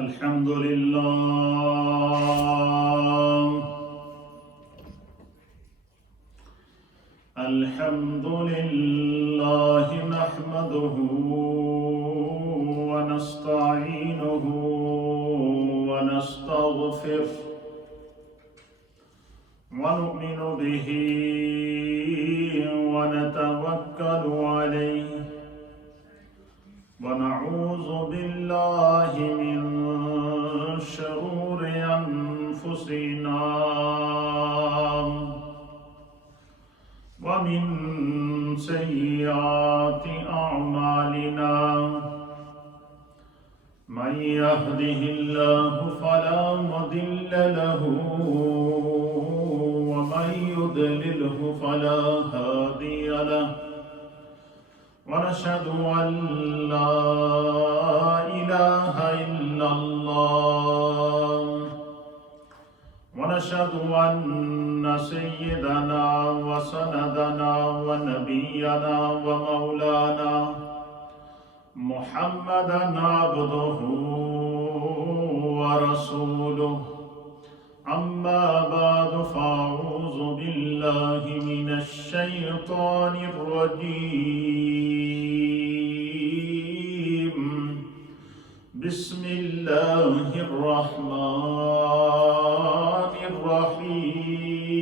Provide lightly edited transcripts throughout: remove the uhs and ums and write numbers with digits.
الحمد لله الحمد لله نحمده ونستعينه ونستغفره ونؤمن به ونتوكل عليه ونعوذ بالله من شرور أنفسنا ومن سيئات أعمالنا من يهده الله فلا مضل له ومن يضلله فلا هادي له ونشهد أن لا إله إلا الله ونشهد أن سيدنا وسندنا ونبينا ومولانا محمدا عبده ورسوله أما بعد فأعوذ بالله من الشيطان الرجيم بسم الله الرحمن الرحيم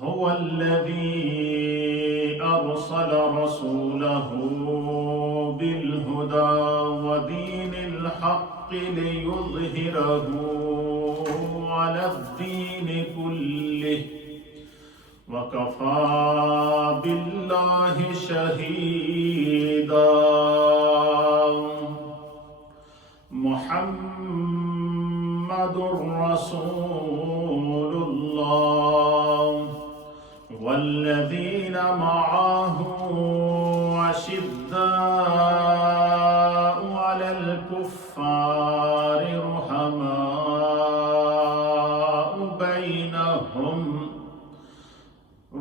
هو الذي أرسل رسوله بالهدى ودين الحق ليظهره على الدين كله وكفى بالله شهيدا محمد رسول الله والذين معه أشداء على الكفار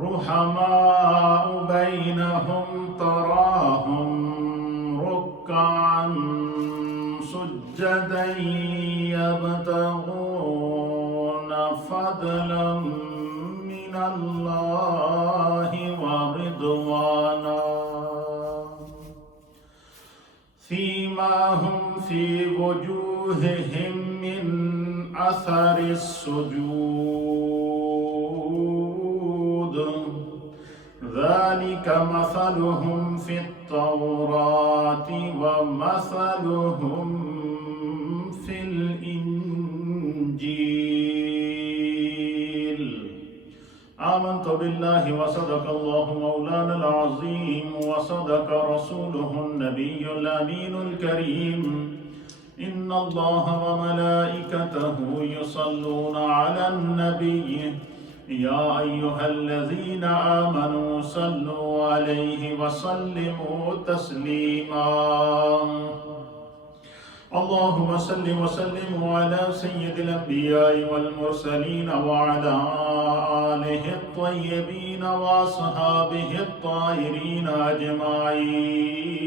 رحماء بينهم تراهم ركعا سجدا يبتغون فضلا من الله ورضوانا سيماهم في وجوههم من أثر السجود ذلك مثلهم في التوراة ومثلهم في الإنجيل آمنت بالله وصدق الله مولانا العظيم وصدق رسوله النبي الأمين الكريم إن الله وملائكته يصلون على النبي يا أيها الذين آمنوا صلوا عليه وسلموا تسليما اللهم صل وسلم على سيد الأنبياء والمرسلين وعلى آله الطيبين وأصحابه الطاهرين أجمعين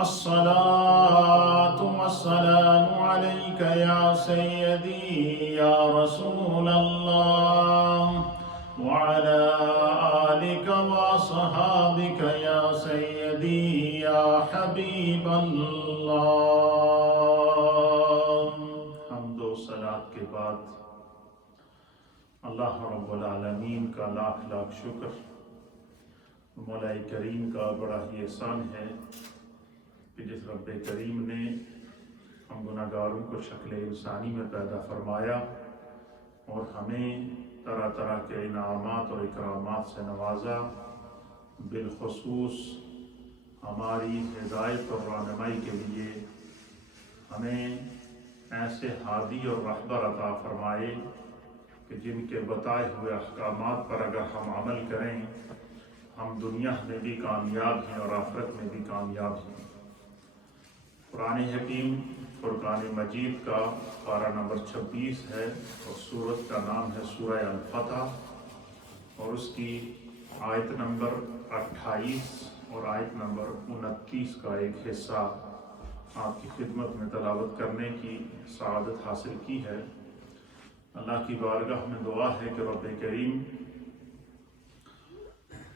الصلاة والسلام عليك يا سيدي يا رسول الله وعلى آلك وصحابك يا سيدي يا حبيب اللہ۔ حمد و صلات کے بعد اللہ رب العالمین کا لاکھ لاکھ شکر، مولا کریم کا بڑا ہی احسان ہے کہ جس رب کریم نے ہم گناہگاروں کو شکل انسانی میں پیدا فرمایا اور ہمیں طرح طرح کے انعامات اور اکرامات سے نوازا، بالخصوص ہماری ہدایت اور رہنمائی کے لیے ہمیں ایسے ہادی اور رہبر عطا فرمائے کہ جن کے بتائے ہوئے احکامات پر اگر ہم عمل کریں ہم دنیا میں بھی کامیاب ہیں اور آخرت میں بھی کامیاب ہیں۔ قرآن حکیم فرقان مجید کا پارہ نمبر 26 ہے اور سورت کا نام ہے سورہ الفتح اور اس کی آیت نمبر 28 اور آیت نمبر 29 کا ایک حصہ آپ کی خدمت میں تلاوت کرنے کی سعادت حاصل کی ہے۔ اللہ کی بارگاہ میں دعا ہے کہ رب کریم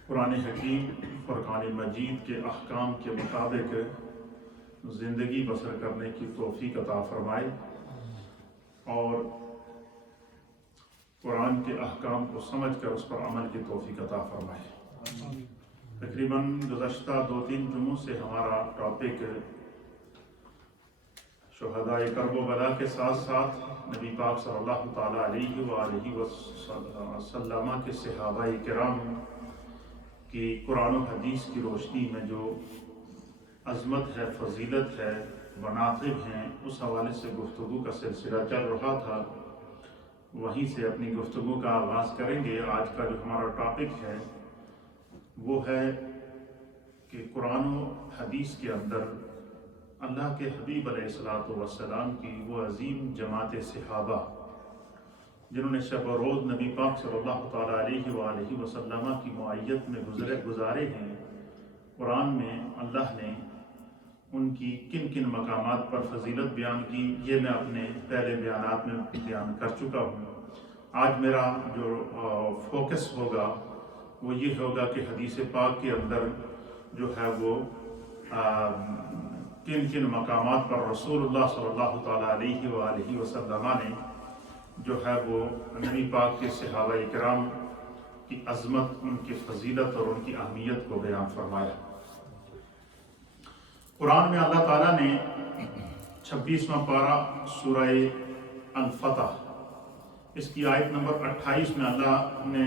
قرآن حکیم فرقان مجید کے احکام کے مطابق زندگی بسر کرنے کی توفیق عطا فرمائے اور قرآن کے احکام کو سمجھ کر اس پر عمل کی توفیق عطا فرمائے۔ تقریباً گزشتہ 2-3 جمعوں سے ہمارا ٹاپک شہداء کرب و بلا کے ساتھ ساتھ نبی پاک صلی اللہ تعالیٰ علیہ وآلہ وسلم کے صحابہ کرام کی قرآن و حدیث کی روشنی میں جو عظمت ہے، فضیلت ہے، مناقب ہیں، اس حوالے سے گفتگو کا سلسلہ چل رہا تھا۔ وہیں سے اپنی گفتگو کا آغاز کریں گے۔ آج کا جو ہمارا ٹاپک ہے وہ ہے کہ قرآن و حدیث کے اندر اللہ کے حبیب علیہ الصلوۃ والسلام کی وہ عظیم جماعت صحابہ جنہوں نے شب و روز نبی پاک صلی اللہ تعالیٰ علیہ وآلہ وسلم کی معیت میں گزارے ہیں، قرآن میں اللہ نے ان کی کن کن مقامات پر فضیلت بیان کی، یہ میں اپنے پہلے بیانات میں بیان کر چکا ہوں۔ آج میرا جو فوکس ہوگا وہ یہ ہوگا کہ حدیث پاک کے اندر جو ہے وہ کن کن مقامات پر رسول اللہ صلی اللہ تعالیٰ علیہ وآلہ وسلم نے جو ہے وہ نبی پاک کے صحابہ کرام کی عظمت، ان کی فضیلت اور ان کی اہمیت کو بیان فرمایا۔ قرآن میں اللہ تعالیٰ نے 26واں پارہ سورہ الفتح، اس کی آیت نمبر 28 میں اللہ نے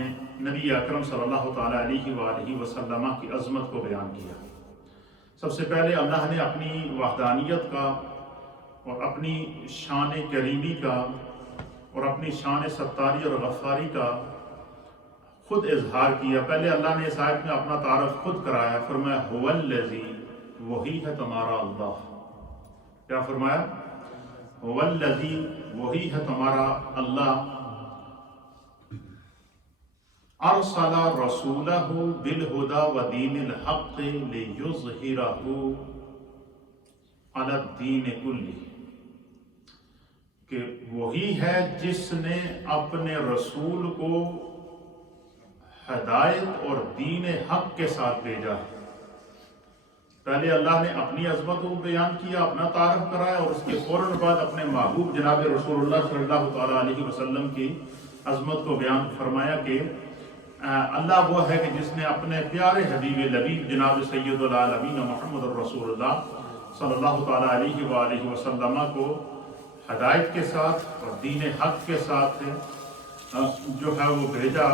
نبی اکرم صلی اللہ تعالیٰ علیہ وآلہ وسلم کی عظمت کو بیان کیا۔ سب سے پہلے اللہ نے اپنی وحدانیت کا اور اپنی شان کریمی کا اور اپنی شان ستاری اور غفاری کا خود اظہار کیا۔ پہلے اللہ نے اس آیت میں اپنا تعارف خود کرایا، فرمایا هو الذی، وہی ہے تمہارا اللہ۔ کیا فرمایا؟ هو الذی، وہی ہے تمہارا اللہ، ارسل رسولہ بالہدی ودین الحق لیظہرہ علی الدین کلہ، کہ وہی ہے جس نے اپنے رسول کو ہدایت اور دین حق کے ساتھ بھیجا ہے۔ پہلے اللہ نے اپنی عظمت کو بیان کیا، اپنا تعارف کرایا، اور اس کے فوراً بعد اپنے محبوب جناب رسول اللہ صلی اللہ تعالیٰ علیہ وسلم کی عظمت کو بیان فرمایا کہ اللہ وہ ہے کہ جس نے اپنے پیارے حبیب لبیب جناب سید العالمین محمد الرسول اللہ صلی اللہ تعالیٰ علیہ وآلہ وسلم کو ہدایت کے ساتھ اور دین حق کے ساتھ جو ہے وہ بھیجا،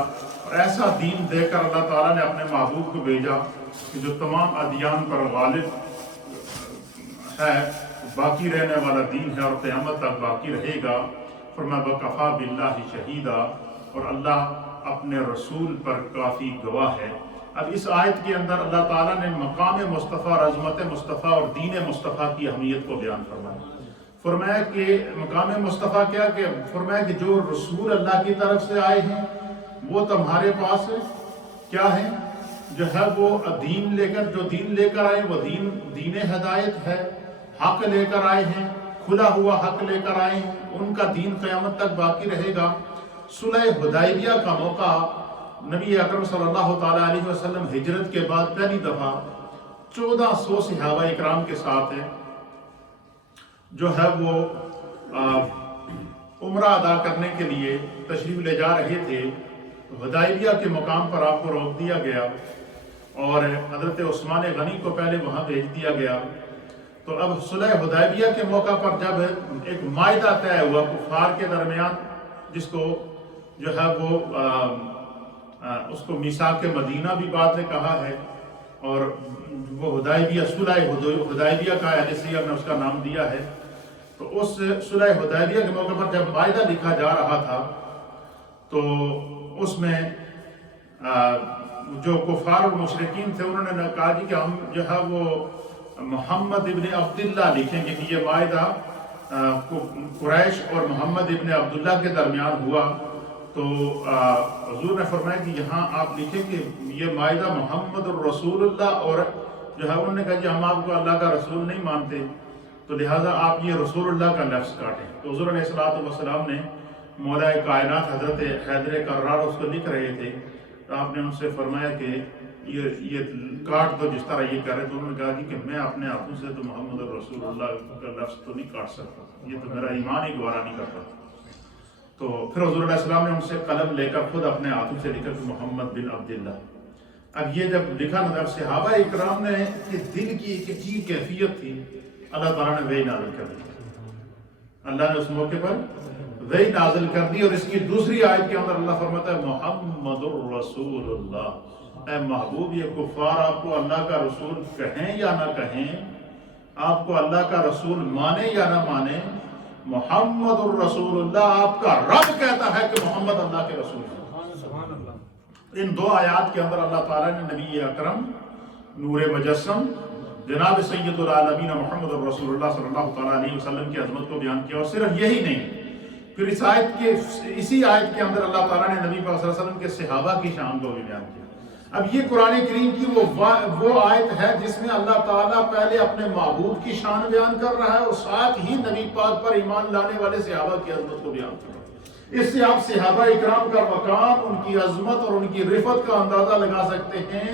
اور ایسا دین دے کر اللہ تعالیٰ نے اپنے محبوب کو بھیجا کہ جو تمام ادیان پر غالب ہے، باقی رہنے والا دین ہے اور قیامت تک باقی رہے گا۔ فرمایا وَكَفَىٰ بِاللَّهِ شَهِيدًا، اور اللہ اپنے رسول پر کافی گواہ ہے۔ اب اس آیت کے اندر اللہ تعالیٰ نے مقام مصطفیٰ، عظمت مصطفیٰ اور دین مصطفیٰ کی اہمیت کو بیان فرمایا۔ فرمایا کہ مقام مصطفیٰ کیا، کہ فرمایا کہ جو رسول اللہ کی طرف سے آئے ہیں وہ تمہارے پاس کیا ہے، جو ہے وہ دین لے کر، جو دین لے کر آئے وہ دین ہدایت ہے، حق لے کر آئے ہیں، کھلا ہوا حق لے کر آئے ہیں، ان کا دین قیامت تک باقی رہے گا۔ صلح حدیبیہ کا موقع نبی اکرم صلی اللہ تعالیٰ علیہ وسلم ہجرت کے بعد پہلی دفعہ 1400 صحابہ اکرام کے ساتھ جو ہے وہ عمرہ ادا کرنے کے لیے تشریف لے جا رہے تھے۔ حدیبیہ کے مقام پر آپ کو روک دیا گیا اور حضرت عثمان غنی کو پہلے وہاں بھیج دیا گیا۔ تو اب صلح حدیبیہ کے موقع پر جب ایک معاہدہ طے ہوا کفار کے درمیان، جس کو جو ہے وہ اس کو میثاق مدینہ بھی بعد میں کہا ہے، اور وہ حدیبیہ، صلح حدیبیہ کا ایجنسیہ میں اس کا نام دیا ہے۔ تو اس صلح حدیبیہ کے موقع پر جب معاہدہ لکھا جا رہا تھا تو اس میں جو کفار اور مشرکین تھے انہوں نے کہا کہ ہم جو ہے وہ محمد ابن عبداللہ لکھیں گے کہ یہ معاہدہ قریش اور محمد ابن عبداللہ کے درمیان ہوا، تو حضور نے فرمایا کہ یہاں آپ لکھیں کہ یہ مائدہ محمد الرسول اللہ، اور جو ہے انہوں نے کہا کہ ہم آپ کو اللہ کا رسول نہیں مانتے، تو لہٰذا آپ یہ رسول اللہ کا لفظ کاٹیں۔ تو حضور علیہ السلام نے مولا کائنات حضرت حیدر کرار اس کو لکھ رہے تھے، تو آپ نے ان سے فرمایا کہ یہ کاٹ دو جس طرح یہ کہہ رہے، تو انہوں نے کہا کہ میں اپنے ہاتھوں سے تو محمد الرسول اللہ کا لفظ تو نہیں کاٹ سکتا، یہ تو میرا ایمان ہی گوارا نہیں کرتا۔ تو پھر حضور علیہ السلام نے ان سے قلم لے کر خود اپنے ہاتھوں سے لکھا کہ محمد بن عبداللہ۔ اب یہ جب لکھا نا، اب صحابہ اکرام نے کہ دل کی ایک عجیب کیفیت تھی، اللہ تعالیٰ نے وحی نازل کر دی۔ اللہ نے اس موقع پر وحی نازل کر دی، اور اس کی دوسری آیت کے اندر اللہ فرماتا ہے محمد الرسول اللہ، اے محبوب یہ کفار آپ کو اللہ کا رسول کہیں یا نہ کہیں، آپ کو اللہ کا رسول مانے یا نہ مانے، محمد الرسول اللہ آپ کا رب کہتا ہے کہ محمد اللہ کے رسول ہیں۔ ان دو آیات کے اندر اللہ تعالیٰ نے نبی اکرم نور مجسم جناب سید العالمین محمد الرسول اللہ صلی اللہ تعالیٰ علیہ وسلم کی عظمت کو بیان کیا، اور صرف یہی نہیں، پھر اسی آیت کے اندر اللہ تعالیٰ نے نبی پاک صلی اللہ علیہ وسلم کے صحابہ کی شان کو بھی بیان کیا۔ اب یہ قرآن کریم کی وہ آیت ہے جس میں اللہ تعالیٰ پہلے اپنے محبوب کی شان بیان کر رہا ہے، اور ساتھ ہی نبی پاک پر ایمان لانے والے صحابہ کی عظمت کو بیان کر رہا ہے۔ اس سے آپ صحابہ اکرام کا مقام، ان کی عظمت اور ان کی رفعت کا اندازہ لگا سکتے ہیں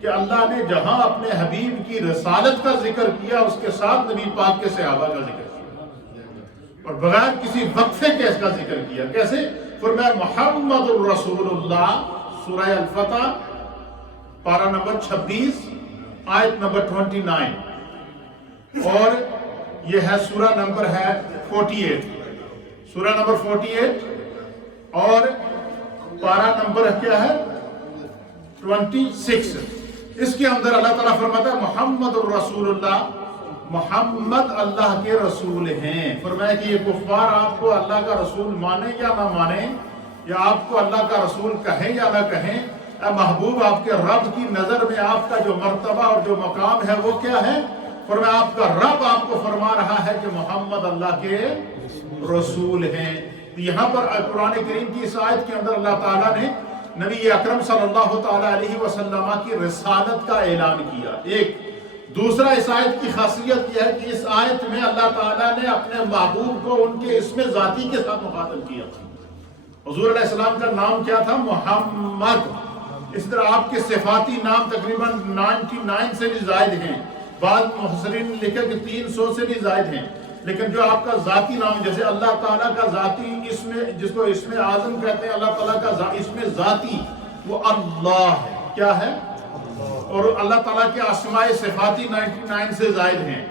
کہ اللہ نے جہاں اپنے حبیب کی رسالت کا ذکر کیا، اس کے ساتھ نبی پاک کے صحابہ کا ذکر کیا، اور بغیر کسی وقفے کے اس کا ذکر کیا۔ کیسے؟ فرمایا محمد الرسول اللہ، سورہ الفتح پارہ نمبر 26 آیت نمبر 29، اور یہ ہے سورہ نمبر ہے 48، سورہ نمبر 48 اور پارہ نمبر کیا ہے 26۔ اس کے اندر اللہ تعالیٰ فرماتا ہے محمد الرسول اللہ، محمد اللہ کے رسول ہیں۔ فرمایا کہ یہ کفار آپ کو اللہ کا رسول مانے یا نہ مانے، یا آپ کو اللہ کا رسول کہیں یا نہ کہیں، اے محبوب آپ کے رب کی نظر میں آپ کا جو مرتبہ اور جو مقام ہے وہ کیا ہے؟ فرمایا آپ کا رب آپ کو فرما رہا ہے کہ محمد اللہ کے رسول ہیں۔ یہاں پر قرآن کریم کی اس آیت کے اندر اللہ تعالیٰ نے نبی اکرم صلی اللہ تعالیٰ علیہ وسلم کی رسالت کا اعلان کیا۔ ایک دوسرا اس آیت کی خاصیت یہ ہے کہ اس آیت میں اللہ تعالیٰ نے اپنے محبوب کو ان کے اسم ذاتی کے ساتھ مخاطب کیا۔ حضور علیہ السلام کا نام کیا تھا؟ محمد۔ اس طرح آپ کے صفاتی نام تقریباً 99 سے بھی زائد ہیں، بعض محسرین نے لکھا کہ 300 سے بھی زائد ہیں، لیکن جو آپ کا ذاتی نام، جیسے اللہ تعالیٰ کا ذاتی اسم جس کو اسم اعظم کہتے ہیں، اللہ تعالیٰ کا اسم ذاتی وہ اللہ ہے۔ کیا ہے؟ اور اللہ تعالیٰ کے اسماء صفاتی 99 سے زائد ہیں،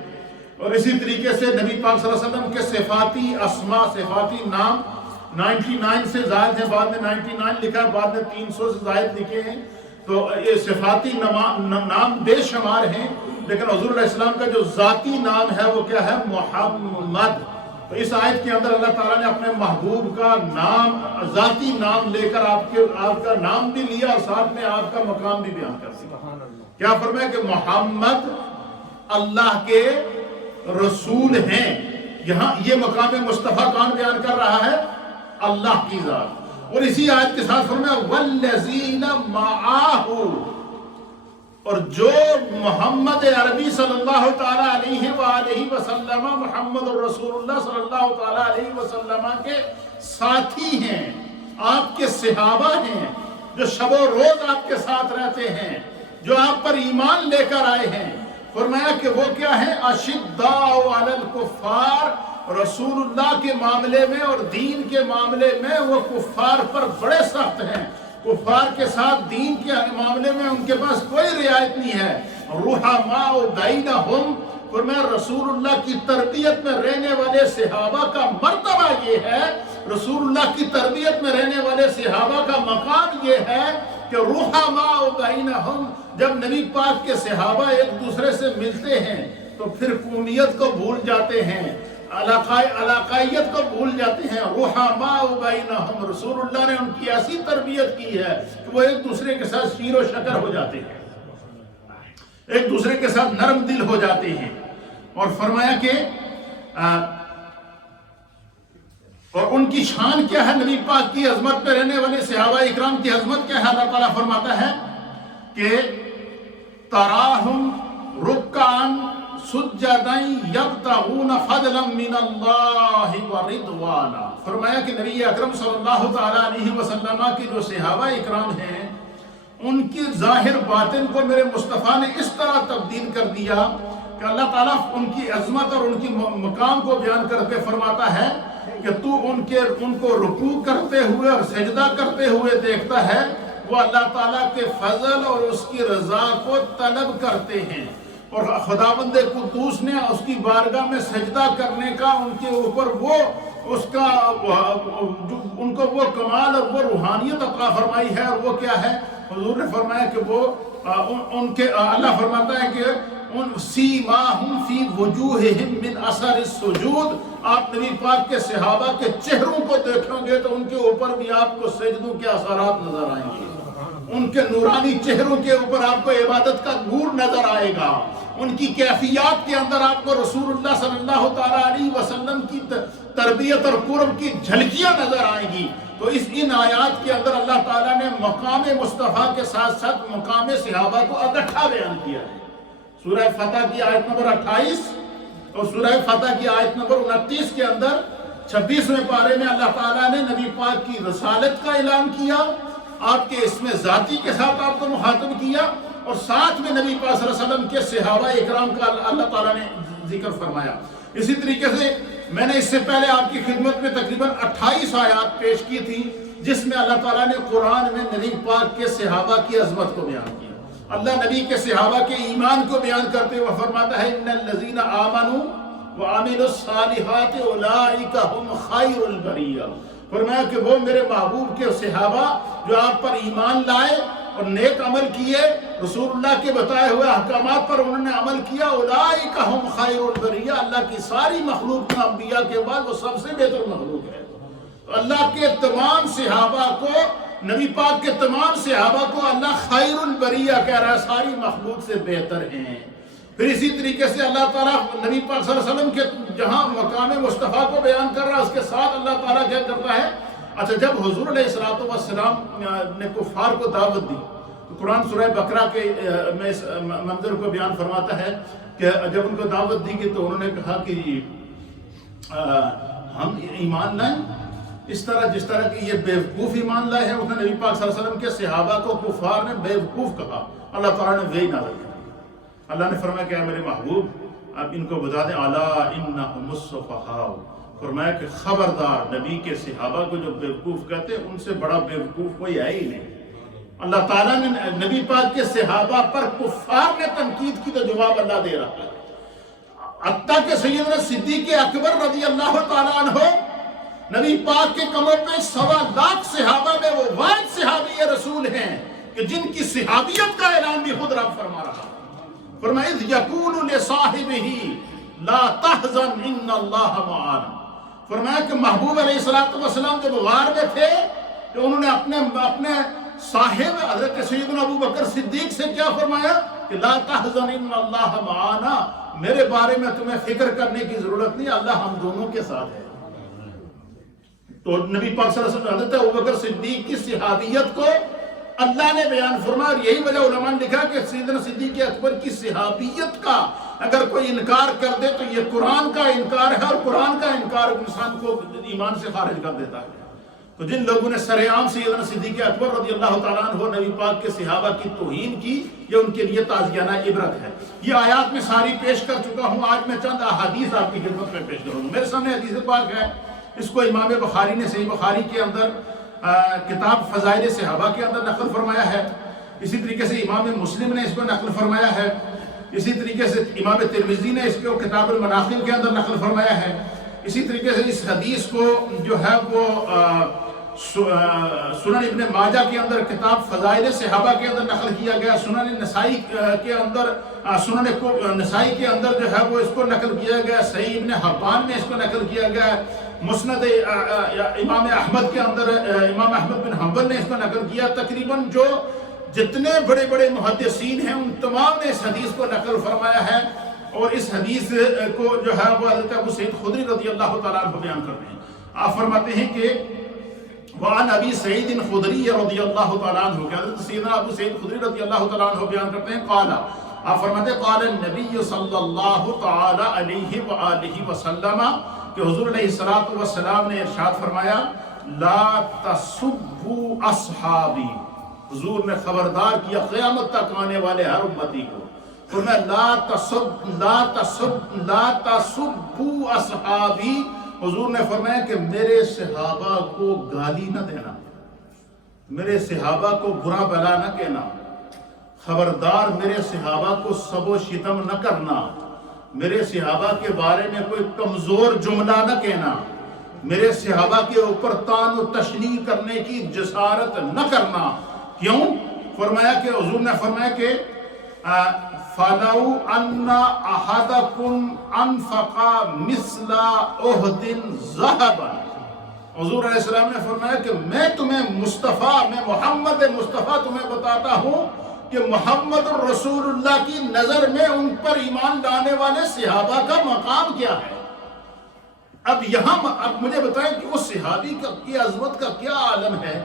اور اسی طریقے سے نبی پاک صلی اللہ علیہ وسلم کے صفاتی اسماء صفاتی نام 99 سے زائد ہیں، بعد میں 99 لکھا ہے، بعد میں 300 سے زائد لکھے ہیں۔ تو یہ صفاتی نام بے شمار ہیں، لیکن حضور علیہ السلام کا جو ذاتی نام ہے وہ کیا ہے؟ محمد۔ تو اس آیت کے اندر اللہ تعالیٰ نے اپنے محبوب کا نام، ذاتی نام لے کر آپ کا نام بھی لیا، اور ساتھ میں آپ کا مقام بھی بیان کر دیا۔ کیا فرمایا کہ محمد اللہ کے رسول ہیں۔ یہاں یہ مقام مصطفیٰ کون بیان کر رہا ہے؟ اللہ کی ذات۔ اور اسی آیت کے ساتھ فرمایا والذین معاہ، اور جو محمد عربی صلی اللہ تعالیٰ علیہ وآلہ وسلم، محمد الرسول اللہ صلی اللہ تعالیٰ علیہ وسلم کے ساتھی ہیں، آپ کے صحابہ ہیں، جو شب و روز آپ کے ساتھ رہتے ہیں، جو آپ پر ایمان لے کر آئے ہیں۔ فرمایا کہ وہ کیا ہیں؟ اشداء علی الکفار، رسول اللہ کے معاملے میں اور دین کے معاملے میں وہ کفار پر بڑے سخت ہیں۔ کفار کے ساتھ دین کے معاملے میں ان کے پاس کوئی رعایت نہیں ہے۔ رحماء بینہم، فرمایا رسول اللہ کی تربیت میں رہنے والے صحابہ کا مرتبہ یہ ہے، رسول اللہ کی تربیت میں رہنے والے صحابہ کا مقام یہ ہے کہ رحماء بینہم، جب نبی پاک کے صحابہ ایک دوسرے سے ملتے ہیں تو پھر قومیت کو بھول جاتے ہیں، علاقائیت کو بھول جاتے ہیں۔ رحماء بینہم، رسول اللہ نے ان کی ایسی تربیت کی ہے کہ وہ ایک دوسرے کے ساتھ شیر و شکر ہو جاتے ہیں، ایک دوسرے کے ساتھ نرم دل ہو جاتے ہیں۔ اور فرمایا کہ اور ان کی شان کیا ہے، نبی پاک کی عظمت پہ رہنے والے صحابہ اکرام کی عظمت کیا ہے؟ اللہ تعالیٰ فرماتا ہے کہ تراہم رکعن سجدا یبتغون فضلا من اللہ ورضوانا، فرمایا کہ نبی اکرم صلی اللہ تعالیٰ علیہ وسلم کی جو صحابہ اکرام ہیں ان کی ظاہر باطن کو میرے مصطفیٰ نے اس طرح تبدیل کر دیا کہ اللہ تعالیٰ ان کی عظمت اور ان کی مقام کو بیان کرتے فرماتا ہے کہ تو ان کو رکوع کرتے ہوئے اور سجدہ کرتے ہوئے دیکھتا ہے، وہ اللہ تعالیٰ کے فضل اور اس کی رضا کو طلب کرتے ہیں، اور خداوند قدوس نے اس کی بارگاہ میں سجدہ کرنے کا ان کے اوپر ان کو وہ کمال اور وہ روحانیت عطا فرمائی ہے، اور وہ کیا ہے؟ حضور نے فرمایا کہ وہ اللہ فرماتا ہے کہ سیماہم فی وجوہہم من اثر السجود، آپ نبی پاک کے صحابہ کے چہروں کو دیکھیں گے تو ان کے اوپر بھی آپ کو سجدوں کے اثرات نظر آئیں گے، ان کے نورانی چہروں کے اوپر آپ کو عبادت کا نور نظر آئے گا، ان کی کیفیات کے اندر آپ کو رسول اللہ صلی اللہ تعالیٰ علیہ وسلم کی تربیت اور قرب کی جھلکیاں نظر آئیں گی۔ تو ان آیات کے اندر اللہ تعالیٰ نے مقام مصطفیٰ کے ساتھ ساتھ مقام صحابہ کو اکٹھا بیان کیا ہے۔ سورہ فتح کی آیت نمبر 28 اور سورہ فتح کی آیت نمبر 29 کے اندر 26ویں پارے میں اللہ تعالیٰ نے نبی پاک کی رسالت کا اعلان کیا، آپ کے اسم ذاتی کے ساتھ آپ کو مخاطب کیا، اور ساتھ میں نبی پاک صلی اللہ علیہ وسلم کے صحابہ اکرام کا اللہ تعالیٰ نے ذکر فرمایا۔ اسی طریقے سے میں نے اس سے پہلے آپ کی خدمت میں تقریباً 28 آیات پیش کی تھی جس میں اللہ تعالیٰ نے قرآن میں نبی پاک کے صحابہ کی عظمت کو بیان کیا، اللہ نبی کے صحابہ کے ایمان کو بیان کرتے ہوئے فرماتا ہے ان الذین آمنوا وعملوا الصالحات اولئک هم خیر البریہ، فرمایا کہ وہ میرے محبوب کے صحابہ جو آپ پر ایمان لائے اور نیک عمل کیے، رسول اللہ کے بتائے ہوئے احکامات پر انہوں نے عمل کیا، اولئک هم خیر البریہ، اللہ کی ساری مخلوق میں انبیاء کے بعد وہ سب سے بہتر مخلوق ہے۔ تو اللہ کے تمام صحابہ کو، نبی پاک کے تمام صحابہ کو اللہ خیر البریہ کہہ رہا ہے، ساری مخلوق سے بہتر ہیں۔ پھر اسی طریقے سے اللہ تعالیٰ نبی پاک صلی اللہ علیہ وسلم کے جہاں مقام مصطفیٰ کو بیان کر رہا ہے، اس کے ساتھ اللہ تعالیٰ کیا کرتا ہے؟ اچھا، جب حضور علیہ السلام نے کفار کو دعوت دی تو قرآن سورہ بقرہ کے میں اس منظر کو بیان فرماتا ہے کہ جب ان کو دعوت دی گئی تو انہوں نے کہا کہ ہم ایمان لائیں اس طرح جس طرح کہ یہ بیوقوف ایمان لائے ہیں۔ اس نے نبی پاک صلی اللہ علیہ وسلم کے صحابہ کو کفار نے بیوقوف کہا، اللہ تعالیٰ نے وہی نازل کیا، اللہ نے فرمایا کہ اے میرے محبوب اب ان کو بتا دیں الا انہم السفہاء، فرمایا کہ خبردار نبی کے صحابہ کو جو بیوقوف کہتے ہیں ان سے بڑا بیوقوف کوئی ہے ہی نہیں۔ اللہ تعالیٰ نے نبی پاک کے صحابہ پر کفار نے تنقید کی تو جواب اللہ دے رہا ہے، حتیٰ کہ سیدنا صدیق اکبر رضی اللہ تعالیٰ عنہ نبی پاک کے کمر پہ 1.25 لاکھ صحابہ میں وہ واحد صحابی رسول ہیں کہ جن کی صحابیت کا اعلان بھی خود رب فرما رہا ہے، فرمایا اذ یقول لصاحبہ لا تحزن ان اللہ معنا، فرمایا کہ محبوب علیہ السلام جب غار میں تھے تو انہوں نے اپنے صاحب حضرت سیدنا ابو بکر صدیق سے کیا فرمایا کہ لا تحزن ان اللہ معنا، میرے بارے میں تمہیں فکر کرنے کی ضرورت نہیں، اللہ ہم دونوں کے ساتھ ہے۔ تو نبی پاک صلی اللہ علیہ وسلم حضرت ابوبکر صدیق کی صحابیت کو اللہ نے بیان فرمایا، اور یہی وجہ علماء نے لکھا کہ سیدنا صدیق اکبر کی صحابیت کا اگر کوئی انکار کر دے تو یہ قرآن کا انکار ہے، اور قرآن کا انکار انسان کو ایمان سے خارج کر دیتا ہے۔ تو جن لوگوں نے سر عام سیدنا صدیق اکبر رضی اللہ تعالیٰ عنہ نبی پاک کے صحابہ کی توہین کی، یہ ان کے لیے تعزیانہ عبرت ہے۔ یہ آیات میں ساری پیش کر چکا ہوں، آج میں چند احادیث آپ کی خدمت میں پیش کروں گا۔ میرے سامنے حدیث پاک ہے، اس کو امام بخاری نے صحیح بخاری کے اندر کتاب فضائل صحابہ کے اندر نقل فرمایا ہے، اسی طریقے سے امام مسلم نے اس کو نقل فرمایا ہے، اسی طریقے سے امام ترمذی نے اس کو کتاب المناقب کے اندر نقل فرمایا ہے، اسی طریقے سے اس حدیث کو جو ہے وہ سنن ابن ماجہ کے اندر کتاب فضائل صحابہ کے اندر نقل کیا گیا، سنن نسائی کے اندر سنن نسائی کے اندر جو ہے وہ اس کو نقل کیا گیا، صحیح ابن حبان میں اس کو نقل کیا گیا، مسند امام احمد کے اندر امام احمد بن حنبل نے اس کو نقل کیا۔ تقریباً جو جتنے بڑے بڑے محدثین ہیں ان تمام نے اس حدیث کو نقل فرمایا ہے، اور اس حدیث کو جو ہے وہ حضرت ابو سعید خدری رضی اللہ تعالیٰ عنہ بیان کرتے ہیں۔ آپ فرماتے ہیں کہ وعن ابی سعید خدری رضی اللہ تعالیٰ عنہ، کہ حضرت سیدنا ابو سعید خدری رضی اللہ تعالیٰ عنہ بیان کرتے ہیں، قال، آپ فرماتے ہیں قال النبی صلی اللہ تعالی علیہ وآلہ وسلم، کہ حضور علیہ السلام نے ارشاد فرمایا، لا تسبوا اصحابی، حضور نے خبردار کیا قیامت تک آنے والے ہر امتی کو، فرمایا لا تسبوا اصحابی، حضور نے فرمایا کہ میرے صحابہ کو گالی نہ دینا، میرے صحابہ کو برا بلا نہ کہنا، خبردار میرے صحابہ کو سب و شتم نہ کرنا، میرے صحابہ کے بارے میں کوئی کمزور جملہ نہ کہنا، میرے صحابہ کے اوپر طعن و تشنیع کرنے کی جسارت نہ کرنا۔ کیوں؟ فرمایا کہ حضور نے فرمایا کہ فَلَوْ أَنَّ أَحَدَكُمْ أَنفَقَ مِثْلَ أُحْدٍ ذَهَبًا، حضور علیہ السلام نے فرمایا کہ میں تمہیں مصطفیٰ، میں محمد مصطفیٰ تمہیں بتاتا ہوں کہ محمد رسول اللہ کی نظر میں ان پر ایمان لانے والے صحابہ کا مقام کیا ہے۔ اب یہاں اب مجھے بتائیں کہ اس صحابی کی عظمت کا کیا عالم ہے،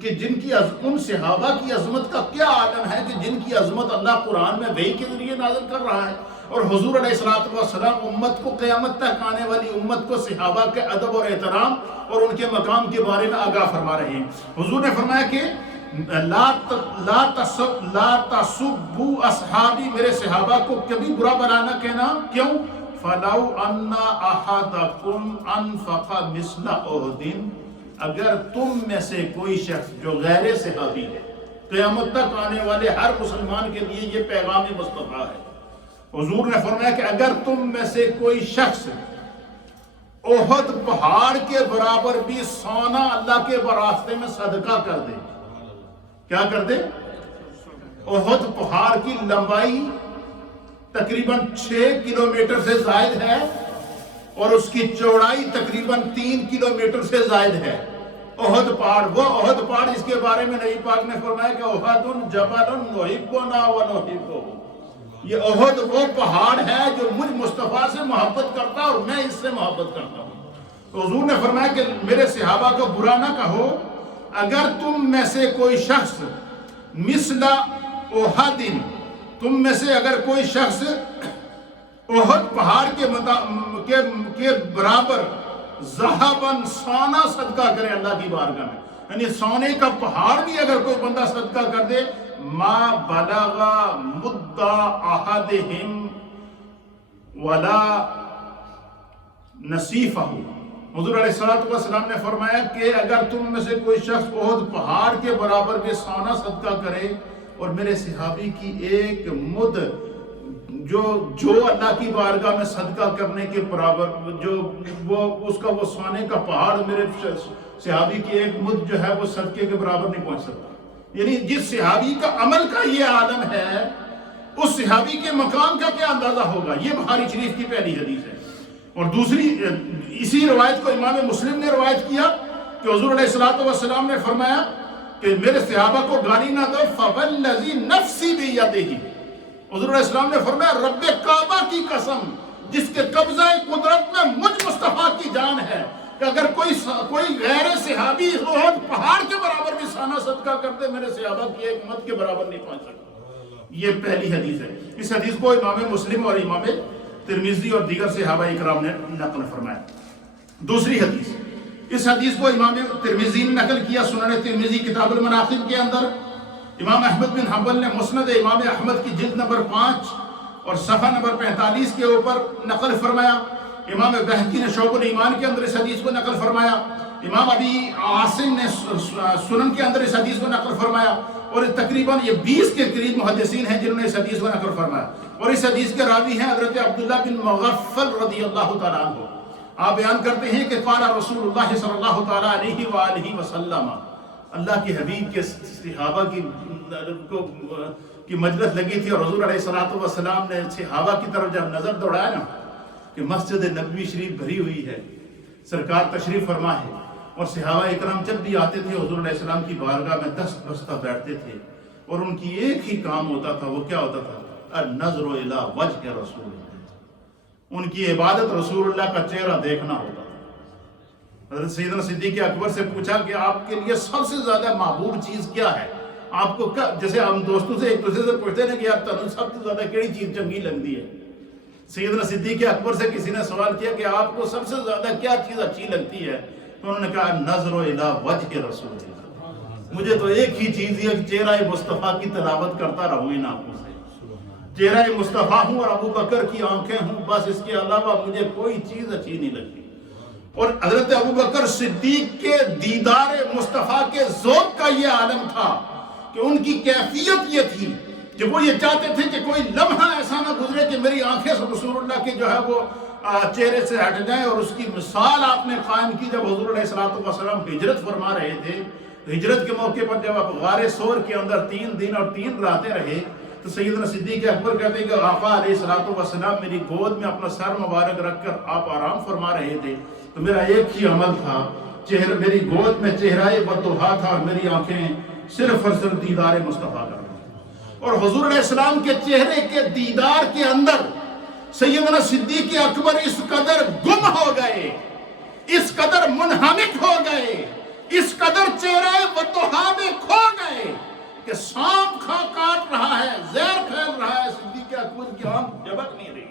کہ جن کی ان صحابہ کی عظمت کا کیا عالم ہے، کہ جن کی عظمت اللہ قرآن میں وحی کے ذریعے نازل کر رہا ہے، اور حضور علیہ السلام امت کو قیامت تک آنے والی امت کو صحابہ کے ادب اور احترام اور ان کے مقام کے بارے میں آگاہ فرما رہے ہیں۔ حضور نے فرمایا کہ لا تسبوا اصحابی، میرے صحابہ کو کبھی برا بلا نہ کہنا۔ کیوں؟ فَلَوْ أَنَّ أَحَدَكُمْ أَنفَقَ مِثْلَ أُحْدٍ، اگر تم میں سے کوئی شخص جو غیر صحابی ہے، قیامت تک آنے والے ہر مسلمان کے لیے یہ پیغام مصطفیٰ ہے۔ حضور نے فرمایا کہ اگر تم میں سے کوئی شخص احد پہاڑ کے برابر بھی سونا اللہ کے راستے میں صدقہ کر دے، کیا کر دے؟ احد پہاڑ کی لمبائی تقریباً 6 کلومیٹر سے زائد ہے اور اس کی چوڑائی تقریباً 3 کلومیٹر سے زائد ہے۔ احد پہاڑ، وہ احد پہاڑ جس کے بارے میں نبی پاک نے فرمایا کہ احد جبل نحبنا ونحبہ، یہ احد وہ پہاڑ ہے جو مجھ مصطفیٰ سے محبت کرتا اور میں اس سے محبت کرتا ہوں۔ تو حضور نے فرمایا کہ میرے صحابہ کو برا نہ کہو، اگر تم میں سے کوئی شخص مثل احد، تم میں سے اگر کوئی شخص احد پہاڑ کے برابر ذہباً سونا صدقہ کرے اللہ کی بارگاہ میں، یعنی سونے کا پہاڑ بھی اگر کوئی بندہ صدقہ کر دے، ما بلغ مد احدہم ولا نصیفہ، حضور علیہ السلام نے فرمایا کہ اگر تم میں سے کوئی شخص احد پہاڑ کے برابر بھی سونا صدقہ کرے اور میرے صحابی کی ایک مد جو اللہ کی بارگاہ میں صدقہ کرنے کے برابر، جو اس کا وہ سونے کا پہاڑ، میرے صحابی کی ایک مد جو ہے وہ صدقے کے برابر نہیں پہنچ سکتا۔ یعنی جس صحابی کا عمل کا یہ عالم ہے، اس صحابی کے مقام کا کیا اندازہ ہوگا۔ یہ بخاری شریف کی پہلی حدیث ہے۔ اور دوسری، اسی روایت کو امام مسلم نے روایت کیا کہ حضور علیہ السلام نے فرمایا کہ میرے صحابہ کو گالی نہ دو، فَوَالَّذِي نَفْسِي بِيَدِهِ، حضور علیہ السلام نے فرمایا رب کعبہ کی قسم جس کے قبضہ قدرت میں مجھ مصطفیٰ کی جان ہے، کہ اگر کوئی غیر صحابی احد پہاڑ کے برابر بھی سونا صدقہ کرتے، میرے صحابہ کی ایک مد کے برابر نہیں پہنچ سکتا۔ یہ پہلی حدیث ہے۔ اس حدیث کو امام مسلم اور امام ترمذی اور دیگر صحابہ اکرام نے نقل فرمایا۔ دوسری حدیث، اس حدیث کو امام ترمذی نے نقل کیا سنن ترمذی کتاب المناقب کے اندر۔ امام احمد بن حنبل نے مسند امام احمد کی جلد نمبر 5 اور صفحہ نمبر 45 کے اوپر نقل فرمایا۔ امام بہقی نے شعب الایمان کے اندر اس حدیث کو نقل فرمایا۔ امام ابی عاصم نے سنن کے اندر اس حدیث کو نقل فرمایا، اور تقریباً یہ 20 کے قریب محدثین ہیں جنہوں نے اس حدیث کو نقل فرمایا، اور اس حدیث کے راوی ہیں حضرت عبداللہ بن مغفل رضی اللہ تعالیٰ عنہ۔ آپ بیان کرتے ہیں کہ قال رسول اللہ صلی اللہ تعالیٰ علیہ وآلہ وسلم، اللہ کے حبیب کے صحابہ کی مجلس لگی تھی، اور حضور علیہ السلام نے صحابہ کی طرف جب نظر دوڑایا نا کہ مسجد نبوی شریف بھری ہوئی ہے، سرکار تشریف فرما ہے، اور صحابہ اکرام جب بھی آتے تھے حضور علیہ السلام کی بارگاہ میں دست بستہ بیٹھتے تھے، اور ان کی ایک ہی کام ہوتا تھا، وہ کیا ہوتا تھا؟ النظر الی وجہ رسول اللہ، ان کی عبادت رسول اللہ کا چہرہ دیکھنا ہوتا تھا۔ حضرت سیدنا صدیق اکبر سے پوچھا کہ آپ کے لیے سب سے زیادہ محبوب چیز کیا ہے؟ آپ کو جیسے ہم دوستوں سے ایک دوسرے سے پوچھتے ہیں کہ آپ تنوں سب سے زیادہ کیڑی چیز چنگی لگتی ہے؟ سیدنا صدیق اکبر سے کسی نے سوال کیا کہ آپ کو سب سے زیادہ کیا چیز اچھی لگتی ہے؟ تو انہوں نے کہا نظر الی وجہ رسول اللہ، مجھے تو ایک ہی چیز ہے کہ چہرہ مصطفیٰ کی تلاوت کرتا رہوں ان آنکھوں سے، چہرہ مصطفیٰ ہوں اور ابو بکر کی آنکھیں ہوں، بس اس کے علاوہ مجھے کوئی چیز اچھی نہیں لگتی۔ اور حضرت ابو بکر صدیق کے دیدار مصطفیٰ کے ذوق کا یہ عالم تھا کہ ان کی کیفیت یہ تھی کہ وہ یہ چاہتے تھے کہ کوئی لمحہ ایسا نہ گزرے کہ میری آنکھیں سے رسول اللہ کے جو ہے وہ چہرے سے ہٹ جائیں۔ اور اس کی مثال آپ نے قائم کی جب حضور علیہ السلام ہجرت فرما رہے تھے، ہجرت کے موقع پر جب آپ غار ثور کے اندر 3 دن اور 3 راتیں رہے تو سیدنا صدیق اکبر کہتے ہیں کہ آقا علیہ السلام میری گود میں اپنا سر مبارک رکھ کر آپ آرام فرما رہے تھے تو میرا ایک ہی عمل تھا، میری گود میں چہرہ بطحا تھا اور میری آنکھیں صرف اور صرف دیدار مصطفیٰ کر رہی تھیں۔ اور حضور علیہ السلام کے چہرے کے دیدار کے اندر سیدنا صدیق اکبر اس قدر گم ہو گئے، اس قدر منہمک ہو گئے، اس قدر چہرہ بطحا میں کھو گئے کہ سانپ کاٹ رہا ہے، زہر پھیل رہا ہے، صدیق اکبر کی آنکھ جھپک نہیں رہی،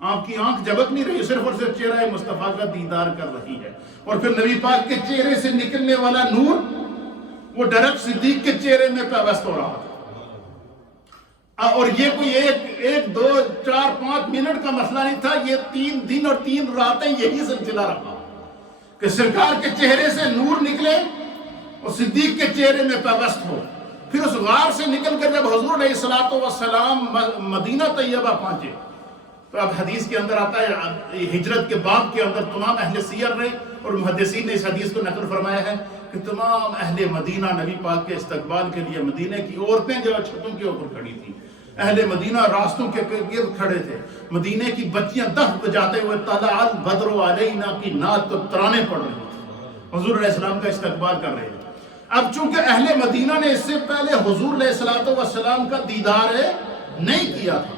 آپ کی آنکھ جھپک نہیں رہی، صرف اور صرف چہرہ مصطفیٰ کا دیدار کر رہی ہے۔ اور پھر نبی پاک کے چہرے سے نکلنے والا نور وہ ڈائریکٹ صدیق کے چہرے میں پیوست ہو رہا تھا۔ اور یہ کوئی ایک 2 4 5 منٹ کا مسئلہ نہیں تھا، یہ 3 دن اور 3 راتیں یہی سلسلہ رہا کہ سرکار کے چہرے سے نور نکلے اور صدیق کے چہرے میں پیوست ہو۔ پھر اس غار سے نکل کر جب حضور علیہ السلام مدینہ طیبہ پہنچے تو اب حدیث کے اندر آتا ہے، ہجرت کے باب کے اندر تمام اہل سیر نے اور محدثین نے اس حدیث کو نقل فرمایا ہے کہ تمام اہل مدینہ نبی پاک کے استقبال کے لیے، مدینہ کی عورتیں جو چھتوں کے اوپر کھڑی تھیں، اہل مدینہ راستوں کے گرد کھڑے تھے، مدینہ کی بچیاں دف بجاتے ہوئے طلع البدر علینا کی نعت کو ترانے پڑھ رہی تھیں، حضور علیہ السلام کا استقبال کر رہے تھے۔ اب چونکہ اہل مدینہ نے اس سے پہلے حضور علیہ السلام کا دیدار نہیں کیا تھا،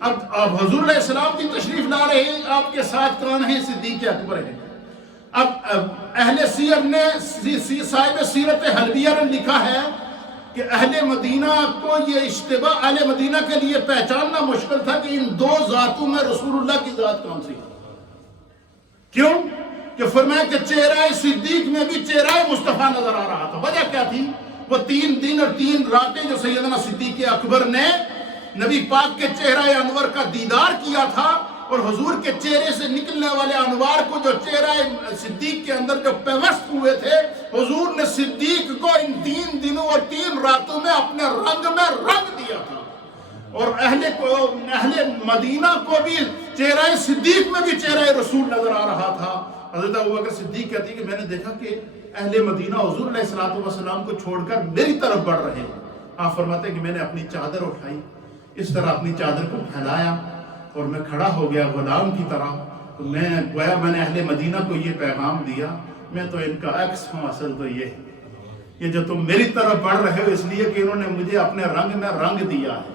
اب حضور علیہ السلام کی تشریف لا رہے ہیں، آپ کے ساتھ کون ہیں؟ صدیق اکبر ہیں۔ اب اہل سیر نے، صاحب سیرت حلبیہ نے لکھا ہے کہ اہل مدینہ کو یہ اشتباہ، اہل مدینہ کے لیے پہچاننا مشکل تھا کہ ان 2 ذاتوں میں رسول اللہ کی ذات کون سی ہے۔ کیوں؟ کہ فرمایا کہ چہرہ صدیق میں بھی چہرہ مصطفیٰ نظر آ رہا تھا۔ وجہ کیا تھی؟ وہ 3 دن اور 3 راتیں جو سیدنا صدیق اکبر نے نبی پاک کے چہرہ انور کا دیدار کیا تھا اور حضور کے چہرے سے نکلنے والے انوار کو جو چہرہ صدیق کے اندر جو پیوست ہوئے تھے، حضور نے صدیق کو ان 3 دنوں اور 3 راتوں میں اپنے رنگ میں رنگ دیا تھا۔ اور اہل مدینہ کو بھی چہرہ صدیق میں بھی چہرہ رسول نظر آ رہا تھا۔ حضرت ابوبکر صدیق کہتے ہیں کہ میں نے دیکھا کہ اہل مدینہ حضور علیہ السلام کو چھوڑ کر میری طرف بڑھ رہے ہیں۔ آپ فرماتے ہیں کہ میں نے اپنی چادر اٹھائی، اس طرح اپنی چادر کو پھیلایا اور میں کھڑا ہو گیا غلام کی طرح، تو میں گویا میں نے اہل مدینہ کو یہ پیغام دیا، میں تو ان کا عکس ہوں، اصل تو یہ جو تم میری طرف بڑھ رہے ہو اس لیے کہ انہوں نے مجھے اپنے رنگ میں رنگ دیا ہے۔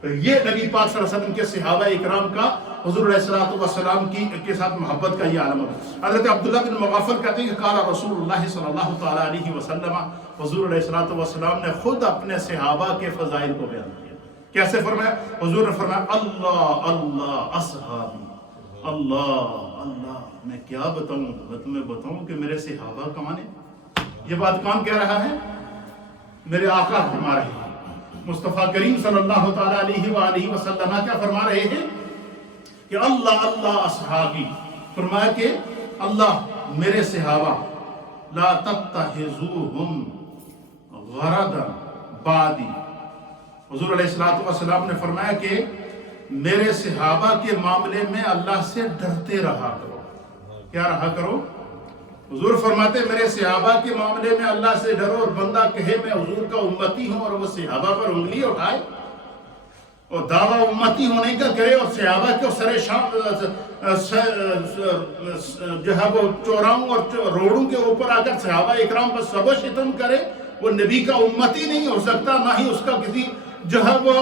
تو یہ نبی پاک صلی اللہ علیہ وسلم کے صحابہ اکرام کا حضور علیہ السلام کے ساتھ محبت کا یہ عالم ہے۔ حضرت عبداللہ بن مغفل کہتے ہیں کہ قال رسول اللہ صلی اللہ تعالیٰ علیہ وسلم، حضور علیہ السلام نے خود اپنے صحابہ کے فضائل کو بیان کیا۔ کیسے فرمایا؟ حضور نے فرمایا اللہ اللہ اصحابی، اللہ اللہ، میں کیا بتاؤں، تمہیں بتاؤں کہ میرے صحابہ کون ہیں؟ یہ بات کون کہہ رہا ہے؟ میرے آقا فرما رہے ہیں، مصطفیٰ کریم صلی اللہ تعالیٰ علیہ وآلہ وسلم کیا فرما رہے ہیں کہ اللہ اللہ اصحابی، فرمایا کہ اللہ میرے صحابہ، لا تتخذوہم غرضا بعدی، حضور علیہ السلام نے فرمایا کہ میرے صحابہ کے معاملے میں اللہ سے ڈرتے رہا کرو۔ کیا رہا کرو؟ حضور فرماتے میرے صحابہ کے معاملے میں اللہ سے ڈرو، اور بندہ کہے میں حضور کا امتی ہوں اور وہ صحابہ پر انگلی اٹھائے اور دعویٰ امتی ہونے کا کرے اور صحابہ کو سر شام جو ہے وہ چوراہوں اور روڈوں کے اوپر آ کر صحابہ اکرام پر سب و شتم کرے، وہ نبی کا امتی نہیں ہو سکتا، نہ ہی اس کا کسی جو ہے وہ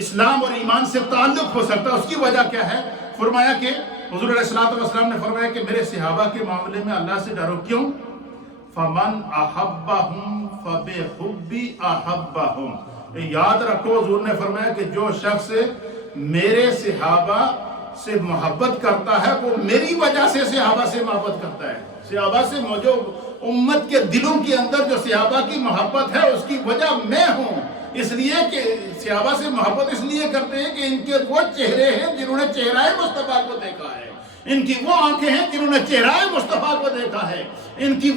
اسلام اور ایمان سے تعلق ہو سکتا۔ اس کی وجہ کیا ہے؟ فرمایا کہ حضور علیہ الصلوۃ والسلام نے فرمایا کہ میرے صحابہ کے معاملے میں اللہ سے ڈرو. کیوں؟ فمن احبہم فبحبی احبہم. یاد رکھو حضور نے فرمایا کہ جو شخص میرے صحابہ سے محبت کرتا ہے وہ میری وجہ سے صحابہ سے محبت کرتا ہے. صحابہ سے جو امت کے دلوں کے اندر جو صحابہ کی محبت ہے اس کی وجہ میں ہوں. اس لیے کہ صحابہ سے محبت اس لیے کرتے ہیں کہ ان کے وہ چہرے ہیں جنہوں نے چہرہ مصطفیٰ کو دیکھا ہے. ان کی وہ آنکھیں ہیں جنہوں نے چہرہ مصطفیٰ کو دیکھا ہے. ان کے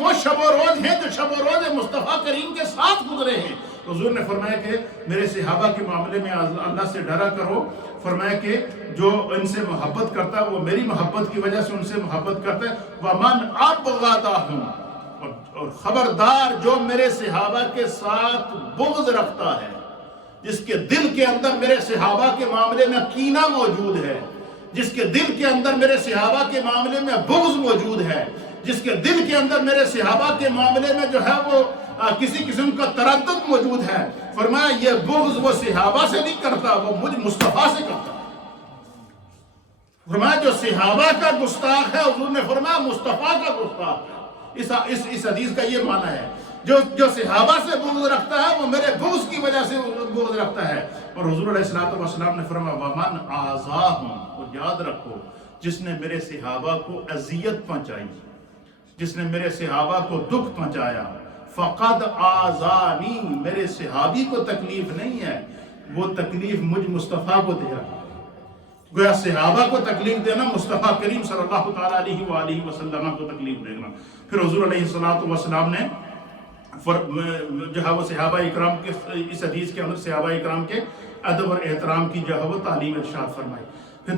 وہ شب و روز ہیں جو شب و روز مصطفیٰ کریم کے ساتھ گزرے ہیں. حضور نے فرمایا کہ میرے صحابہ کے معاملے میں اللہ سے ڈرا کرو. فرمایا کہ جو ان سے محبت کرتا ہے وہ میری محبت کی وجہ سے ان سے محبت کرتا ہے. وَمَنْ أَبْغَضَهُمْ. اور خبردار جو میرے صحابہ کے ساتھ بغض رکھتا ہے، جس کے دل کے اندر میرے صحابہ کے معاملے میں کینہ موجود ہے، جس کے دل کے اندر میرے صحابہ کے معاملے میں بغض موجود ہے، جس کے دل کے اندر میرے صحابہ کے معاملے میں جو ہے وہ کسی قسم کا تردد موجود ہے، فرمایا یہ بغض وہ صحابہ سے نہیں کرتا، وہ مجھ مصطفیٰ سے کرتا. فرمایا جو صحابہ کا گستاخ ہے، حضور نے فرمایا مصطفیٰ کا گستاخ ہے. اس حدیث کا یہ معنی ہے جو صحابہ سے بغض رکھتا ہے وہ میرے بغض کی وجہ سے بغض رکھتا ہے. اور حضور علیہ الصلوۃ والسلام نے فرمایا وَمَنْ آذَاهُمْ. اور یاد رکھو جس نے میرے صحابہ کو اذیت پہنچائی، جس نے میرے صحابہ کو دکھ پہنچایا، فقد آذانی. میرے صحابی کو تکلیف نہیں ہے، وہ تکلیف مجھ مصطفیٰ کو دے رہا ہے. گویا صحابہ کو تکلیف دینا مصطفیٰ کریم صلی اللہ تعالیٰ علیہ وآلہ وسلم کو تکلیف دینا. پھر حضور علیہ الصلوۃ والسلام نے جو ہے وہ صحابہ اکرام کے اس حدیث کے اندر صحابہ اکرام کے ادب اور احترام کی جو ہے وہ تعلیم ارشاد فرمائی. پھر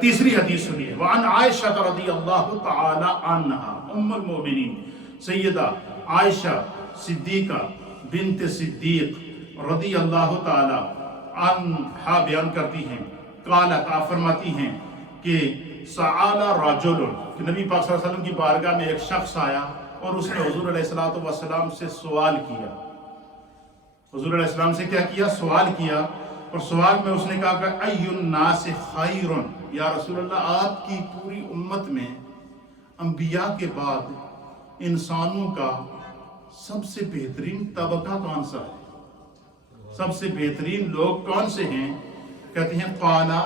تیسری حدیث سنیے. وعن عائشہ رضی اللہ تعالی عنہا ام المؤمنین سیدہ عائشہ صدیقہ بنت صدیق رضی اللہ تعالی عنہا بیان کرتی ہیں، قالت آپ فرماتی ہیں کہ سأل رجل کہ نبی پاک صلی اللہ علیہ وسلم کی بارگاہ میں ایک شخص آیا اور اس نے حضور علیہ الصلوۃ والسلام سے سوال کیا. حضور علیہ السلام سے کیا کیا؟ سوال کیا. اور سوال میں اس نے کہا کہ ای الناس خیر. یا رسول اللہ آپ کی پوری امت میں انبیاء کے بعد انسانوں کا سب سے بہترین طبقہ کون سا ہے؟ سب سے بہترین لوگ کون سے ہیں؟ کہتے ہیں قالا.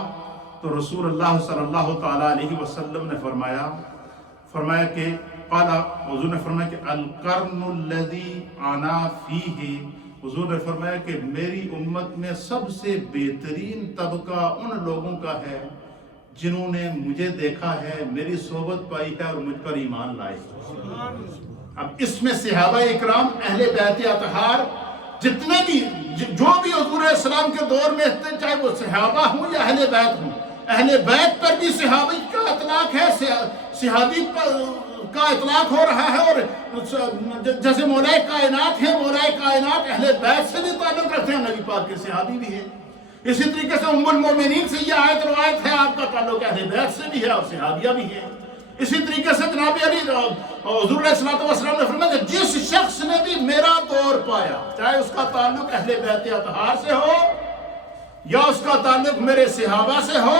تو رسول اللہ صلی اللہ تعالیٰ علیہ وسلم نے فرمایا کہ قالا حضور نے فرمایا کہ القرن الذی انا فیہ. حضور نے فرمایا کہ میری امت میں سب سے بہترین طبقہ ان لوگوں کا ہے جنہوں نے مجھے دیکھا ہے، میری صحبت پائی ہے اور مجھ پر ایمان لائے. اب اس میں صحابہ اکرام اہل بیت اطہار جتنے بھی جو بھی حضور علیہ السلام کے دور میں تھے، چاہے وہ صحابہ ہوں یا اہل بیت ہوں، اہل بیت پر بھی صحابی کا اطلاق ہے، صحابی کا اطلاق ہو رہا ہے. اور جیسے مولا کائنات ہیں، مولا کائنات اہل بیت سے بھی تعلق رکھتے ہیں، نبی پاک کے صحابی بھی ہیں. اسی طریقے سے ام المومنین سے یہ آیت روایت ہے، آپ کا تعلق اہل بیت سے بھی ہے اور صحابیہ بھی ہے. اسی طریقے سے جناب علی حضور علیہ الصلوۃ والسلام نے فرمایا کہ جس شخص نے بھی میرا دور پایا، چاہے اس کا تعلق اہل بیت اطہار سے ہو یا اس کا تعلق میرے صحابہ سے ہو،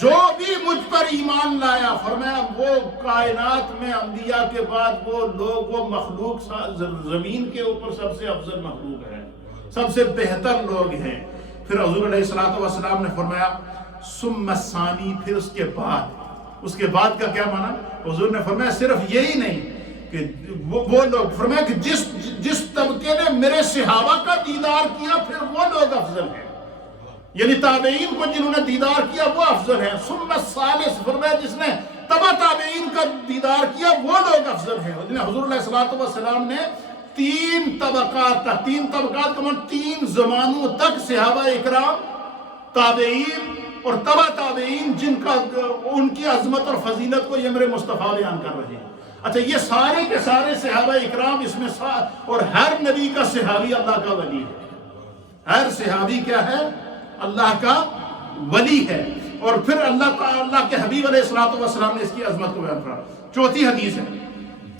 جو بھی مجھ پر ایمان لایا، فرمایا وہ کائنات میں انبیاء کے بعد وہ لوگ، وہ مخلوق زمین کے اوپر سب سے افضل مخلوق ہے، سب سے بہتر لوگ ہیں. پھر حضور علیہ الصلوۃ والسلام نے فرمایا ثم الثانی. پھر اس کے بعد کا کیا معنی؟ حضور نے فرمایا صرف یہی نہیں کہ وہ لوگ، فرمایا کہ جس طبقے نے میرے صحابہ کا دیدار کیا پھر وہ لوگ افضل ہیں، یعنی تابعین کو جنہوں نے دیدار کیا وہ افضل ہیں. ثم الثالث، فرمایا جس نے تبع تابعین کا دیدار کیا وہ لوگ افضل ہیں. حضور علیہ الصلوۃ والسلام نے تین طبقات کا مطلب 3 زمانوں تک صحابہ اکرام، تابعین اور تبع تابعین جن کا ان کی عظمت اور فضیلت کو یہ میرے مصطفیٰ بیان کر رہے ہیں. اچھا یہ سارے کے سارے صحابہ اکرام اس میں اور ہر نبی کا صحابی اللہ کا ولی ہے. ہر صحابی کیا ہے؟ اللہ کا ولی ہے. اور پھر اللہ کے حبیب علیہ الصلوۃ والسلام نے اس کی عظمت کو بیان کیا. چوتھی حدیث ہے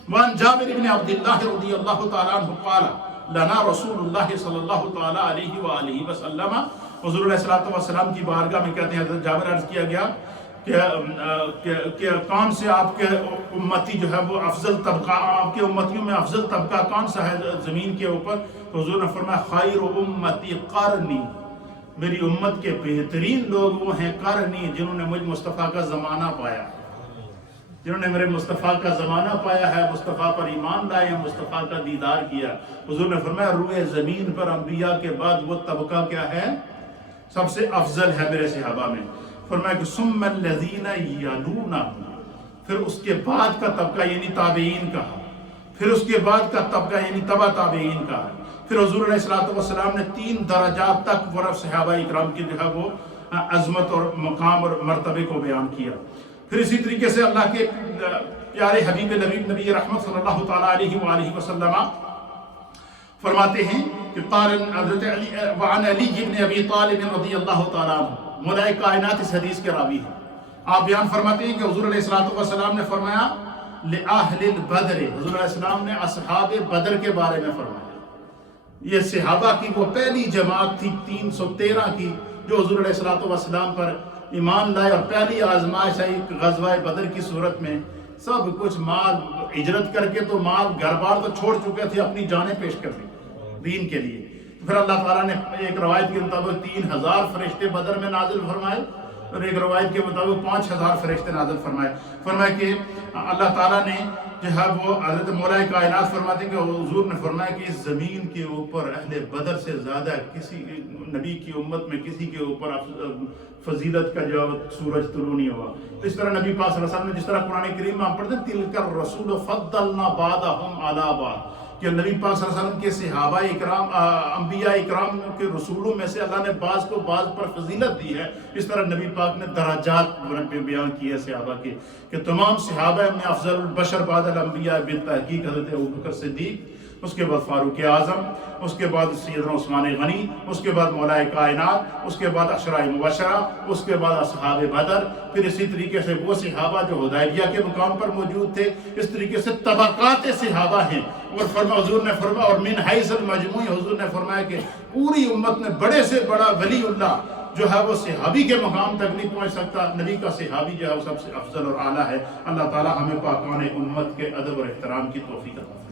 وعن جابر بن عبد اللہ رضی اللہ تعالیٰ عنہ قال لنا رسول اللہ صلی اللہ تعالیٰ علیہ وآلہ وسلم. حضور علیہ الصلوۃ والسلام کی بارگاہ میں کہتے ہیں حضرت جابر عرض کیا گیا کہ کون سے آپ کے امتی جو ہے وہ افضل طبقہ، آپ کے امتیوں میں افضل طبقہ کون سا ہے زمین کے اوپر؟ تو حضور نے فرمایا خیر امتی قرنی، میری امت کے بہترین لوگ وہ ہیں قرنی، جنہوں نے مجھ مصطفیٰ کا زمانہ پایا، جنہوں نے میرے مصطفیٰ کا زمانہ پایا ہے، مصطفیٰ پر ایمان لائے ہیں، مصطفیٰ کا دیدار کیا۔ حضور نے فرمایا روئے زمین پر انبیاء کے بعد وہ طبقہ کیا ہے؟ سب سے افضل ہے میرے صحابہ میں۔ فرمایا کہ ثم الذین یلونہم، پھر اس کے بعد کا طبقہ یعنی تابعین کا، پھر اس کے بعد کا طبقہ یعنی تبع تابعین کا ہے۔ پھر حضور علیہ السلام نے 3 درجات تک ورف صحابہ اکرام کی جو ہے وہ عظمت اور مقام اور مرتبے کو بیان کیا۔ پھر اسی طریقے سے اللہ کے پیارے حبیب نبی رحمت صلی اللہ تعالیٰ علیہ وآلہ وسلم فرماتے ہیں کہ قال حضرت علی وعن علی بن ابی طالب رضی اللہ تعالیٰ عنہ، مولا کائنات اس حدیث کے راوی ہیں، آپ بیان فرماتے ہیں کہ حضور علیہ السلام نے فرمایا لأہل البدر، حضور علیہ السلام نے اصحاب بدر کے بارے میں فرمایا۔ یہ صحابہ کی وہ پہلی جماعت تھی 313 کی جو حضور علیہ السلام پر ایمان لائے، اور پہلی آزمائش آئی غزوہ بدر کی صورت میں۔ سب کچھ مال ہجرت کر کے تو مال گھر بار تو چھوڑ چکے تھے، اپنی جانیں پیش کر دی دین کے لیے۔ پھر اللہ تعالیٰ نے ایک روایت کے مطابق 3000 فرشتے بدر میں نازل فرمائے، اور ایک روایت کے مطابق 5000 فرشتے نازل فرمائے۔ فرمایا کہ اللہ تعالیٰ نے جو ہے وہ حضرت مولا کائنات فرماتے ہیں کہ حضور نے فرمایا کہ اس زمین کے اوپر اہل بدر سے زیادہ کسی نبی کی امت میں کسی کے اوپر فضیلت کا جو سورج طلوع نہیں ہوا۔ اس طرح نبی پاک صلی اللہ علیہ وسلم نے جس طرح قرآن کریم میں ہم پڑھتے ہیں تِلْكَ الرَّسُولُ فَضَّلْنَا بَعْضَهُمْ عَلَىٰ بَعْضٍ، کہ نبی پاک صلی اللہ علیہ وسلم کے صحابہ اکرام انبیاء اکرام کے رسولوں میں سے اللہ نے بعض کو بعض پر فضیلت دی ہے۔ اس طرح نبی پاک نے درجات بیان کی ہے صحابہ کے، کہ تمام صحابہ میں افضل البشر بعد الانبیاء بالتحقیق حضرت ابوبکر صدیق، اس کے بعد فاروق اعظم، اس کے بعد سیدنا عثمان غنی، اس کے بعد مولا کائنات، اس کے بعد عشرہ مبشرہ، اس کے بعد اصحاب بدر، پھر اسی طریقے سے وہ صحابہ جو حدیبیہ کے مقام پر موجود تھے۔ اس طریقے سے طبقات صحابہ ہیں۔ اور حضور نے فرمایا اور من حیث المجموع، حضور نے فرمایا کہ پوری امت میں بڑے سے بڑا ولی اللہ جو ہے وہ صحابی کے مقام تک نہیں پہنچ سکتا، نبی کا صحابی جو ہے وہ سب سے افضل اور اعلیٰ ہے۔ اللہ تعالیٰ ہمیں پاکان امت کے ادب اور احترام کی توفیق عطا فرمائے۔